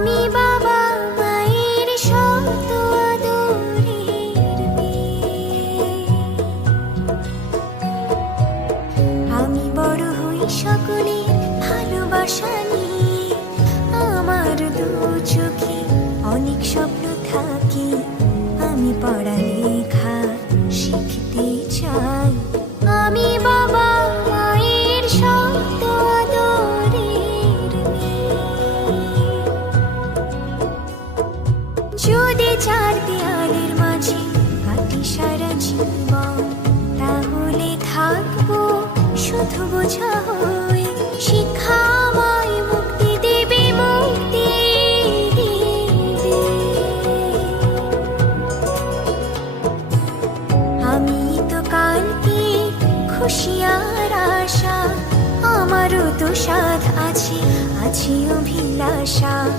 আমি বাবা মায়ের শত আদরের মেয়ে। আমি বড় হই সকলের ভালোবাসা নিয়ে, আমার দু চোখে অনেক স্বপ্ন থাকে, আমি পড়ালেখা শিখতে চাই। আমি বাবা মায়ের শত আদরের মেয়ে। যদি চার দেয়ালের মাঝে কাটি সারা জীবন, তাহলে থাকবো শুধু বোঝা হয়ে।